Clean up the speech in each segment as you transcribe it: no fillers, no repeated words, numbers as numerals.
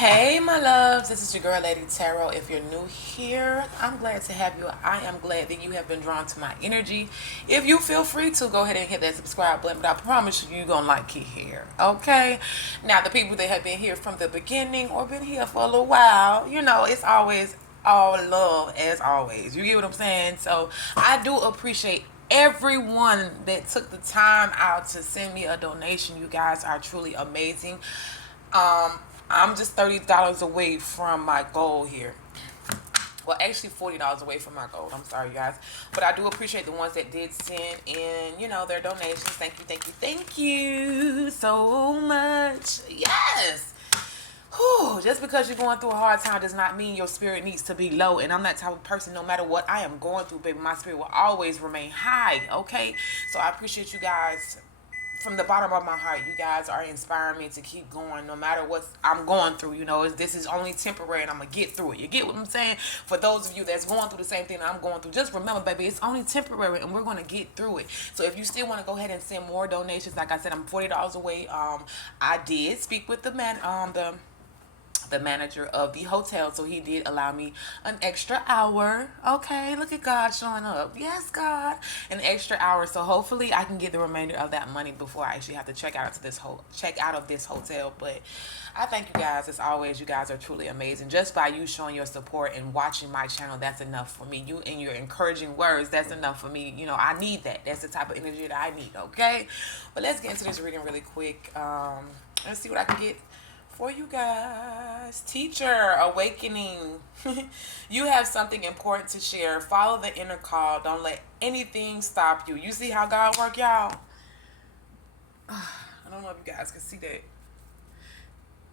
Hey, my loves, this is your girl, Lady Tarot. If you're new here, I'm glad to have you. I am glad that you have been drawn to my energy. If you feel free to, go ahead and hit that subscribe button, but I promise you, you're going to like it here, okay? Now, the people that have been here from the beginning or been here for a little while, it's always all love as always. You get what I'm saying? So, I do appreciate everyone that took the time out to send me a donation. You guys are truly amazing. Um, I'm just $30 away from my goal here. Well, actually $40 away from my goal. I'm sorry, you guys. But I do appreciate the ones that did send in, their donations. Thank you, thank you, thank you so much. Yes. Whew, just because you're going through a hard time does not mean your spirit needs to be low. And I'm that type of person, no matter what I am going through, baby, my spirit will always remain high, okay? So I appreciate you guys from the bottom of my heart. You guys are inspiring me to keep going no matter what I'm going through. This is only temporary and I'm gonna get through it. You get what I'm saying? For those of you that's going through the same thing I'm going through, just remember, baby, it's only temporary and we're gonna get through it. So if you still want to go ahead and send more donations, like I said, I'm $40 away. I did speak with the manager of the hotel, so he did allow me an extra hour. Okay, look at God showing up. Yes, God, an extra hour. So hopefully I can get the remainder of that money before I actually have to check out of this hotel. But I thank you guys as always. You guys are truly amazing. Just by you showing your support and watching my channel, that's enough for me. You and your encouraging words, that's enough for me. I need that. That's the type of energy that I need. Okay, but let's get into this reading really quick. Let's see what I can get for you guys. Teacher, awakening. You have something important to share. Follow the inner call. Don't let anything stop you. You see how God work, y'all? I don't know if you guys can see that.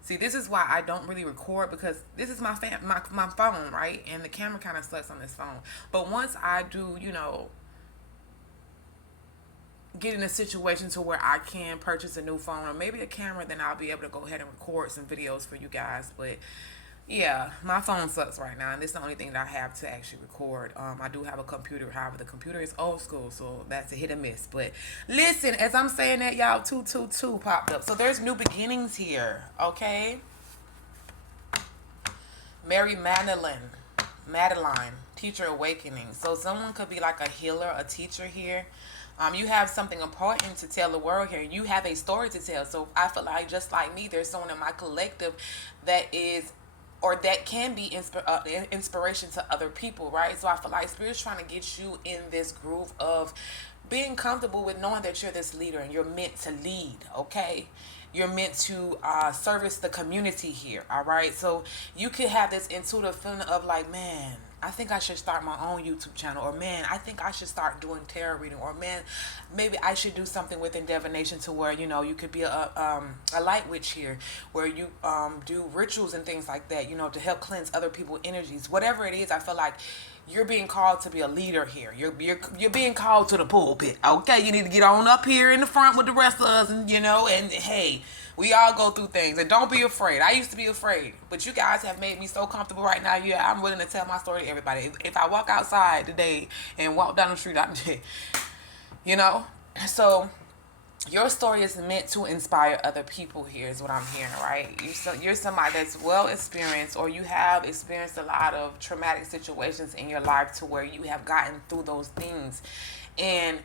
See, this is why I don't really record, because this is my phone, right? And the camera kind of sucks on this phone. But once I do, get in a situation to where I can purchase a new phone or maybe a camera, then I'll be able to go ahead and record some videos for you guys. But yeah, my phone sucks right now, and this is the only thing that I have to actually record. I do have a computer, however the computer is old school, so that's a hit or miss. But listen, as I'm saying that, y'all, 222 popped up. So there's new beginnings here, okay? Mary Madeline, teacher awakening. So someone could be like a healer, a teacher here. You have something important to tell the world here. You have a story to tell. So I feel like, just like me, there's someone in my collective that is, or that can be inspiration to other people, right? So I feel like Spirit's trying to get you in this groove of being comfortable with knowing that you're this leader and you're meant to lead, okay? You're meant to service the community here, all right? So you could have this intuitive feeling of like, man, I think I should start my own YouTube channel, or man, I think I should start doing tarot reading, or man, maybe I should do something with Endeavor Nation to where, you could be a light witch here, where you do rituals and things like that, to help cleanse other people's energies. Whatever it is, I feel like you're being called to be a leader here. You're being called to the pulpit. Okay, you need to get on up here in the front with the rest of us, and hey, we all go through things, and don't be afraid. I used to be afraid, but you guys have made me so comfortable right now. Yeah, I'm willing to tell my story to everybody. If I walk outside today and walk down the street, I'm dead. So your story is meant to inspire other people here, is what I'm hearing, right? You're somebody that's well experienced, or you have experienced a lot of traumatic situations in your life to where you have gotten through those things. And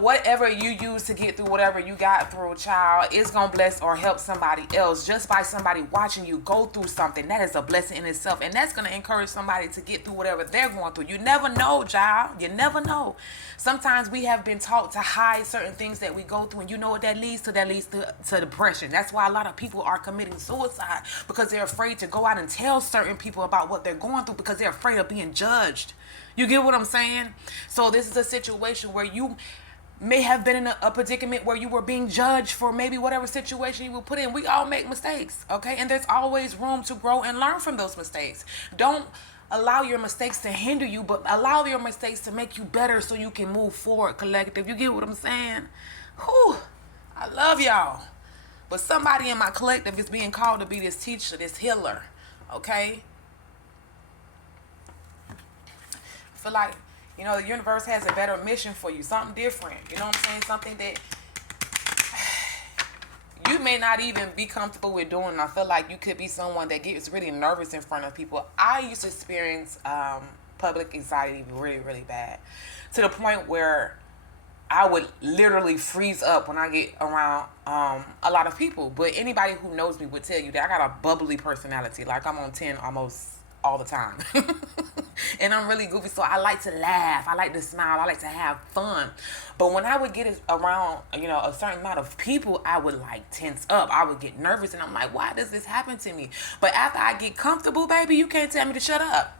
whatever you use to get through whatever you got through, child, is going to bless or help somebody else. Just by somebody watching you go through something, that is a blessing in itself. And that's going to encourage somebody to get through whatever they're going through. You never know, child. You never know. Sometimes we have been taught to hide certain things that we go through. And you know what that leads to? That leads to depression. That's why a lot of people are committing suicide, because they're afraid to go out and tell certain people about what they're going through, because they're afraid of being judged. You get what I'm saying? So this is a situation where you may have been in a predicament where you were being judged for maybe whatever situation you were put in. We all make mistakes, okay? And there's always room to grow and learn from those mistakes. Don't allow your mistakes to hinder you, but allow your mistakes to make you better so you can move forward, collective. You get what I'm saying? Whew, I love y'all. But somebody in my collective is being called to be this teacher, this healer, okay? I feel like, the universe has a better mission for you, something different. You know what I'm saying? Something that, you may not even be comfortable with doing. I feel like you could be someone that gets really nervous in front of people. I used to experience public anxiety really, really bad, to the point where I would literally freeze up when I get around a lot of people. But anybody who knows me would tell you that I got a bubbly personality. Like I'm on 10 almost all the time. And I'm really goofy, so I like to laugh. I like to smile. I like to have fun. But when I would get around, a certain amount of people, I would like tense up. I would get nervous, and I'm like, why does this happen to me? But after I get comfortable, baby, you can't tell me to shut up.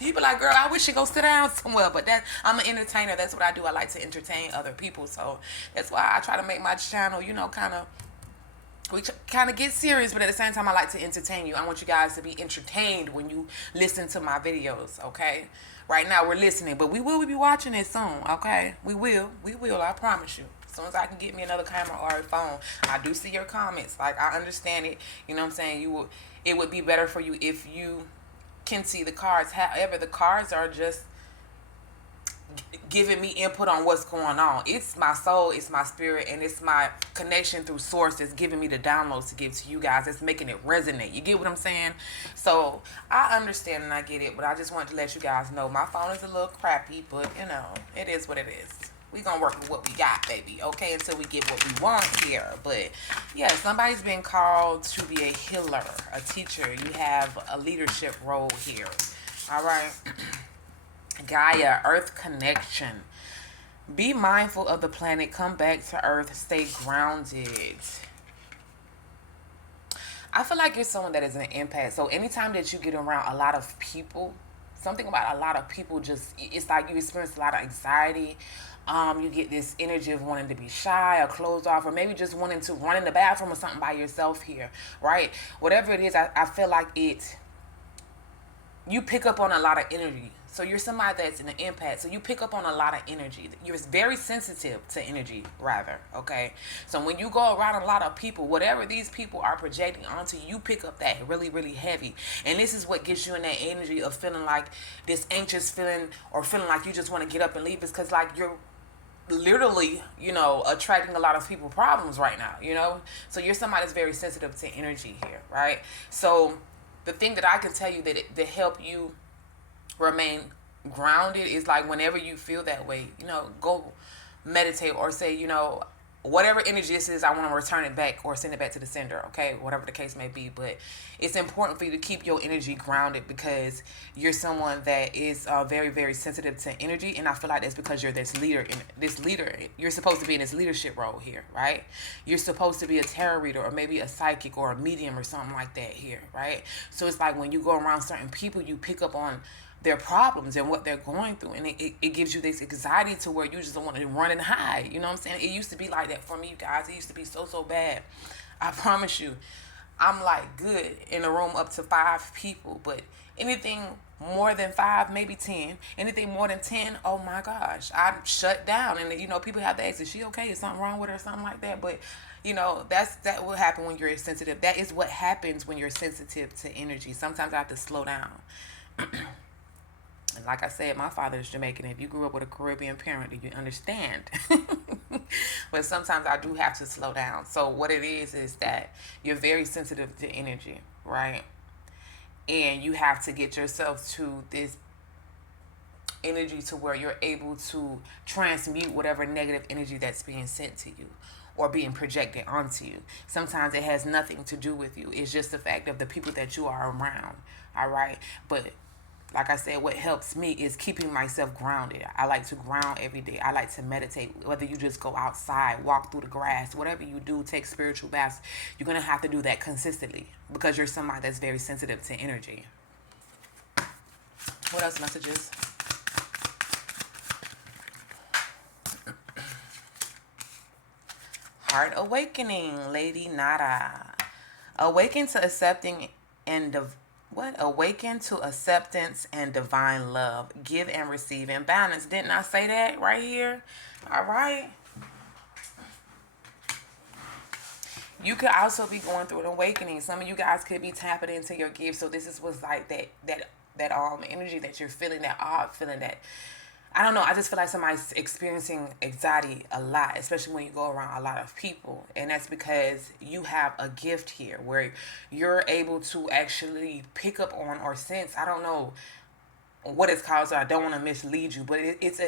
You be like, girl, I wish you go sit down somewhere. But I'm an entertainer. That's what I do. I like to entertain other people. So that's why I try to make my channel, we kind of get serious, but at the same time, I like to entertain you. I want you guys to be entertained when you listen to my videos, okay? Right now, we're listening, but we will be watching it soon, okay? We will, I promise you. As soon as I can get me another camera or a phone, I do see your comments. Like, I understand it. You know what I'm saying? It would be better for you if you can see the cards. However, the cards are just giving me input on what's going on. It's my soul, it's my spirit, and it's my connection through source that's giving me the downloads to give to you guys. It's making it resonate. You get what I'm saying? So I understand and I get it, but I just wanted to let you guys know my phone is a little crappy, but it is what it is. We gonna work with what we got, baby, okay, until we get what we want here. But yeah, somebody's been called to be a healer, a teacher. You have a leadership role here. All right. Gaia, Earth connection. Be mindful of the planet. Come back to Earth. Stay grounded. I feel like you're someone that is an empath. So anytime that you get around a lot of people, something about a lot of people it's like you experience a lot of anxiety. You get this energy of wanting to be shy or closed off, or maybe just wanting to run in the bathroom or something by yourself here, right? Whatever it is, I feel like you pick up on a lot of energy. So you're somebody that's an empath. So you pick up on a lot of energy. You're very sensitive to energy, rather, okay? So when you go around a lot of people, whatever these people are projecting onto you, pick up that really, really heavy. And this is what gets you in that energy of feeling like this anxious feeling, or feeling like you just want to get up and leave. It's because, like, you're literally, attracting a lot of people problems right now, So you're somebody that's very sensitive to energy here, right? So the thing that I can tell you that help you remain grounded is, like, whenever you feel that way, go meditate, or say, whatever energy this is, I want to return it back or send it back to the sender, okay? Whatever the case may be. But it's important for you to keep your energy grounded, because you're someone that is very, very sensitive to energy. And I feel like that's because you're this leader. You're supposed to be in this leadership role here, right? You're supposed to be a tarot reader, or maybe a psychic or a medium or something like that here, right? So it's like when you go around certain people, you pick up on their problems and what they're going through, and it gives you this anxiety to where you just don't want to run and hide. You know what I'm saying? It used to be like that for me, you guys. It used to be so bad. I promise you. I'm like good in a room up to 5 people, but anything more than 5, maybe 10, anything more than 10, oh my gosh, I shut down. And people have to ask, is she okay? Is something wrong with her or something like that? But that will happen when you're sensitive. That is what happens when you're sensitive to energy. Sometimes I have to slow down. And like I said, my father is Jamaican. If you grew up with a Caribbean parent, you understand. But sometimes I do have to slow down. So what it is that you're very sensitive to energy, right? And you have to get yourself to this energy to where you're able to transmute whatever negative energy that's being sent to you or being projected onto you. Sometimes it has nothing to do with you. It's just the fact of the people that you are around, all right? But like I said, what helps me is keeping myself grounded. I like to ground every day. I like to meditate. Whether you just go outside, walk through the grass, whatever you do, take spiritual baths, you're going to have to do that consistently, because you're somebody that's very sensitive to energy. What else messages? Heart awakening, Lady Nada. Awaken to accepting and Awaken to acceptance and divine love. Give and receive in balance. Didn't I say that right here? All right. You could also be going through an awakening. Some of you guys could be tapping into your gifts. So this is what's like that energy that you're feeling, that odd feeling, that I don't know. I just feel like somebody's experiencing anxiety a lot, especially when you go around a lot of people. And that's because you have a gift here where you're able to actually pick up on or sense, I don't know what it's called, so I don't want to mislead you, but it's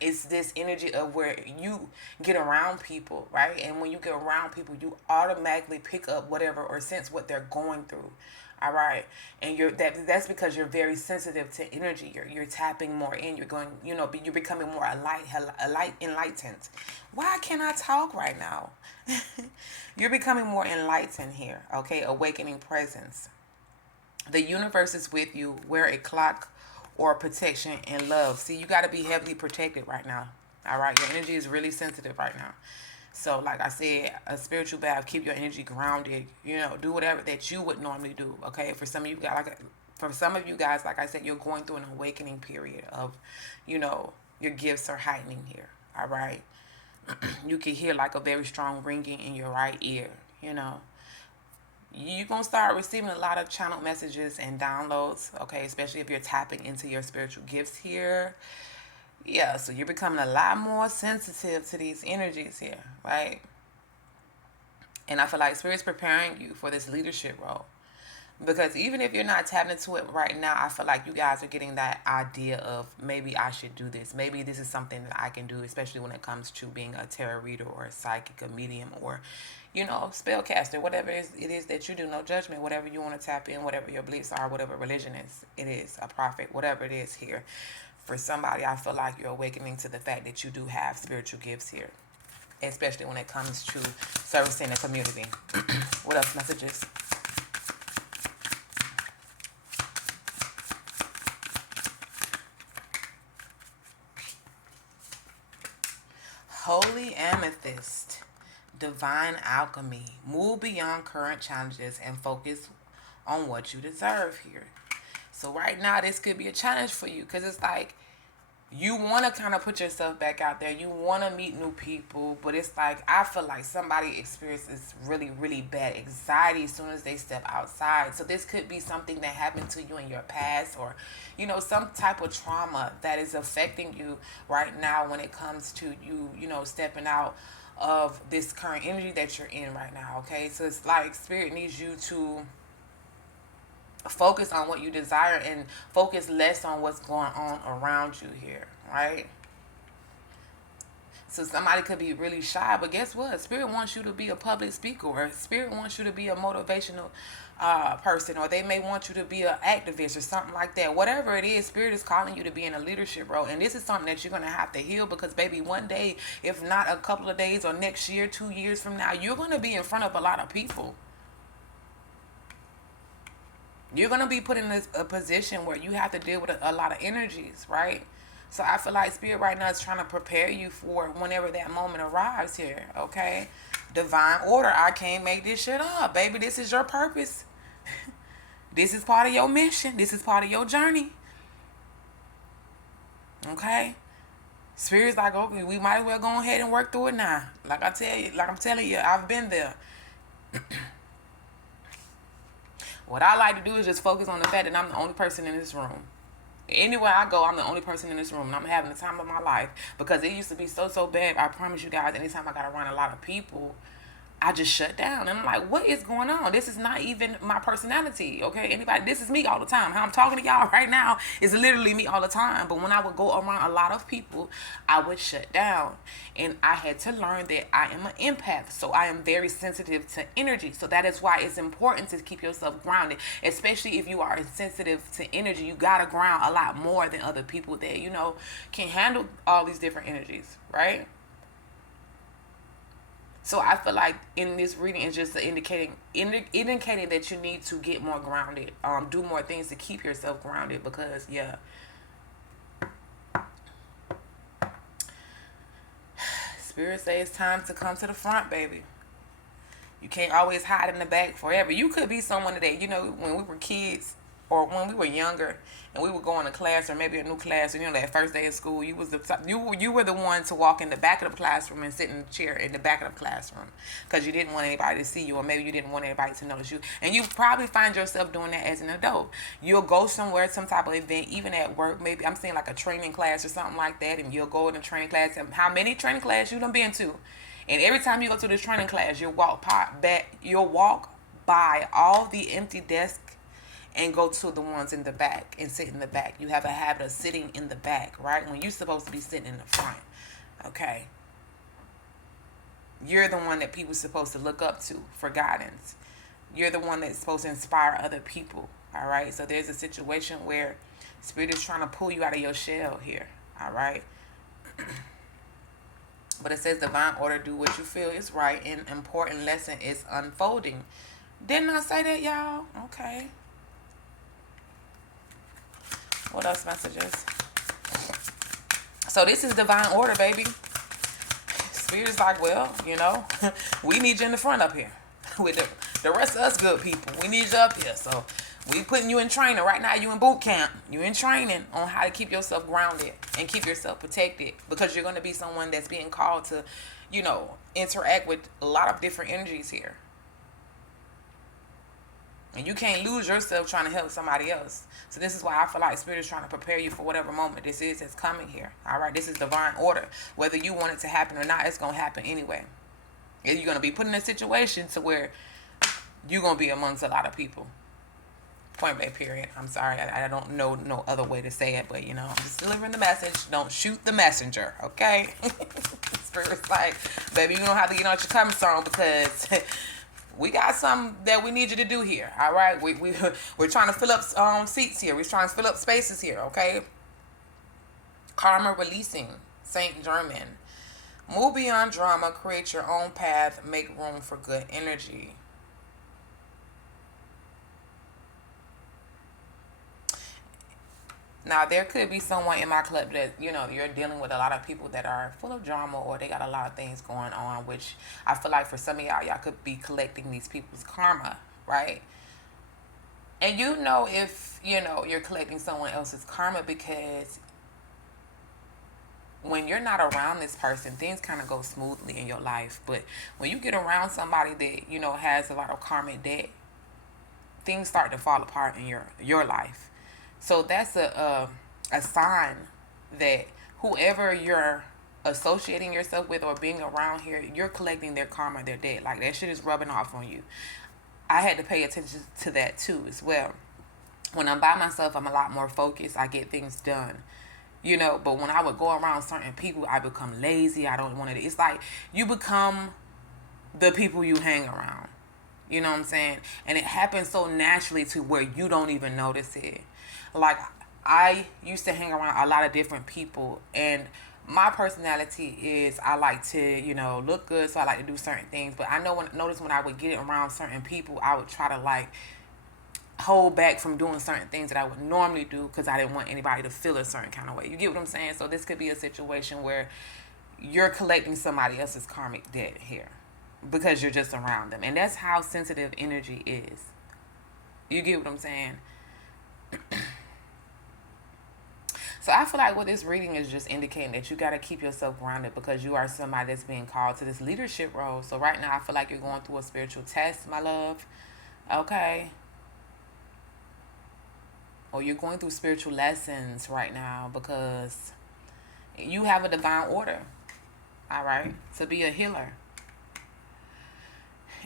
it's this energy of where you get around people, right? And when you get around people, you automatically pick up whatever or sense what they're going through. All right, and that's because you're very sensitive to energy. You're tapping more in. You're going, you're becoming more enlightened. Why can't I talk right now? You're becoming more enlightened here. Okay, awakening presence. The universe is with you. Wear a clock or protection and love. See, you got to be heavily protected right now. All right, your energy is really sensitive right now. So, like I said, a spiritual bath, keep your energy grounded. Do whatever that you would normally do. Okay, for some of you guys, like I said, you're going through an awakening period of, your gifts are heightening here. All right, you can hear like a very strong ringing in your right ear. You're going to start receiving a lot of channel messages and downloads, okay, especially if you're tapping into your spiritual gifts here. Yeah, so you're becoming a lot more sensitive to these energies here, right? And I feel like Spirit's preparing you for this leadership role. Because even if you're not tapping into it right now, I feel like you guys are getting that idea of maybe I should do this. Maybe this is something that I can do, especially when it comes to being a tarot reader or a psychic, a medium, or, spellcaster, whatever it is that you do. No judgment, whatever you want to tap in, whatever your beliefs are, whatever religion it is, a prophet, whatever it is here. For somebody, I feel like you're awakening to the fact that you do have spiritual gifts here, especially when it comes to servicing the community. What else messages? Holy Amethyst, divine alchemy. Move beyond current challenges and focus on what you deserve here. So right now, this could be a challenge for you because it's like you want to kind of put yourself back out there. You want to meet new people, but it's like I feel like somebody experiences really, really bad anxiety as soon as they step outside. So this could be something that happened to you in your past, or some type of trauma that is affecting you right now when it comes to you, stepping out of this current energy that you're in right now. Okay, so it's like Spirit needs you to focus on what you desire and focus less on what's going on around you here, right? So somebody could be really shy, but guess what? Spirit wants you to be a public speaker, or Spirit wants you to be a motivational person, or they may want you to be an activist or something like that. Whatever it is, Spirit is calling you to be in a leadership role. And this is something that you're going to have to heal because, baby, one day, if not a couple of days or next year, 2 years from now, you're going to be in front of a lot of people. You're going to be put in a position where you have to deal with a lot of energies, right? So I feel like Spirit right now is trying to prepare you for whenever that moment arrives here, okay? Divine order. I can't make this shit up. Baby, this is your purpose. This is part of your mission. This is part of your journey. Okay? Spirit's like, okay, we might as well go ahead and work through it now. Like I'm telling you, I've been there. What I like to do is just focus on the fact that I'm the only person in this room. Anywhere I go, I'm the only person in this room, and I'm having the time of my life because it used to be so bad. I promise you guys, anytime I got around a lot of people, I just shut down. And I'm like, what is going on? This is not even my personality, okay? This is me all the time. How I'm talking to y'all right now is literally me all the time. But when I would go around a lot of people, I would shut down. And I had to learn that I am an empath. So I am very sensitive to energy. So that is why it's important to keep yourself grounded. Especially if you are sensitive to energy, you got to ground a lot more than other people that, can handle all these different energies, right? So I feel like in this reading it's just indicating that you need to get more grounded, do more things to keep yourself grounded because Spirit says it's time to come to the front, baby. You can't always hide in the back forever. You could be someone that, when we were kids, or when we were younger and we would go in a class or maybe a new class, and that first day of school, you were the one to walk in the back of the classroom and sit in the chair in the back of the classroom because you didn't want anybody to see you, or maybe you didn't want anybody to notice you. And you probably find yourself doing that as an adult. You'll go somewhere, some type of event, even at work. Maybe I'm saying like a training class or something like that, and you'll go in a training class. And how many training classes you done been to? And every time you go to this training class, you'll walk by all the empty desks and go to the ones in the back and sit in the back. You have a habit of sitting in the back, right? When you're supposed to be sitting in the front, okay? You're the one that people are supposed to look up to for guidance. You're the one that's supposed to inspire other people, all right? So there's a situation where Spirit is trying to pull you out of your shell here, all right? But it says divine order, do what you feel is right, and important lesson is unfolding. Didn't I say that, y'all? Okay. What else messages? So this is divine order, baby. Spirit is like, well, we need you in the front up here. With the rest of us good people, we need you up here. So we putting you in training. Right now you in boot camp. You in training on how to keep yourself grounded and keep yourself protected, because you're going to be someone that's being called to, interact with a lot of different energies here. And you can't lose yourself trying to help somebody else. So this is why I feel like Spirit is trying to prepare you for whatever moment this is that's coming here. All right, this is divine order. Whether you want it to happen or not, it's going to happen anyway. And you're going to be put in a situation to where you're going to be amongst a lot of people. Point blank, period. I'm sorry. I don't know no other way to say it, but, I'm just delivering the message. Don't shoot the messenger, okay? Spirit's like, baby, you don't have to get on your coming zone, because we got something that we need you to do here, all right? We're trying to fill up seats here. We're trying to fill up spaces here, okay? Karma releasing, Saint Germain. Move beyond drama, create your own path, make room for good energy. Now, there could be someone in my club that, you're dealing with a lot of people that are full of drama, or they got a lot of things going on, which I feel like for some of y'all could be collecting these people's karma, right? And if, you're collecting someone else's karma, because when you're not around this person, things kind of go smoothly in your life. But when you get around somebody that, has a lot of karmic debt, things start to fall apart in your life. So that's a sign that whoever you're associating yourself with or being around here, you're collecting their karma, their debt. Like, that shit is rubbing off on you. I had to pay attention to that too as well. When I'm by myself, I'm a lot more focused. I get things done. But when I would go around certain people, I become lazy. I don't want to. It's like you become the people you hang around. You know what I'm saying? And it happens so naturally to where you don't even notice it. Like, I used to hang around a lot of different people, and my personality is I like to, look good, so I like to do certain things. But I notice when I would get around certain people, I would try to hold back from doing certain things that I would normally do, because I didn't want anybody to feel a certain kind of way. You get what I'm saying? So this could be a situation where you're collecting somebody else's karmic debt here, because you're just around them. And that's how sensitive energy is. You get what I'm saying? So I feel like what this reading is just indicating that you got to keep yourself grounded, because you are somebody that's being called to this leadership role. So right now I feel like you're going through a spiritual test, my love. Okay. Or you're going through spiritual lessons right now, because you have a divine order. All right. To be a healer.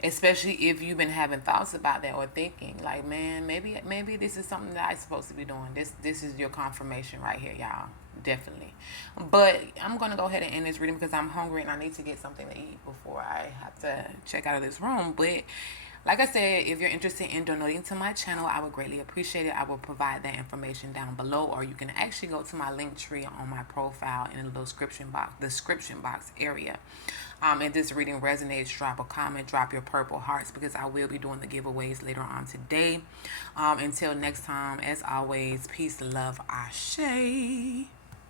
Especially if you've been having thoughts about that, or thinking like, man, maybe this is something that I'm supposed to be doing. This is your confirmation right here, y'all. Definitely. But I'm going to go ahead and end this reading, because I'm hungry and I need to get something to eat before I have to check out of this room. But like I said, if you're interested in donating to my channel, I would greatly appreciate it. I will provide that information down below, or you can actually go to my link tree on my profile in the little description box area. If this reading resonates, drop a comment, drop your purple hearts, because I will be doing the giveaways later on today. Until next time, as always, peace, love, ashe.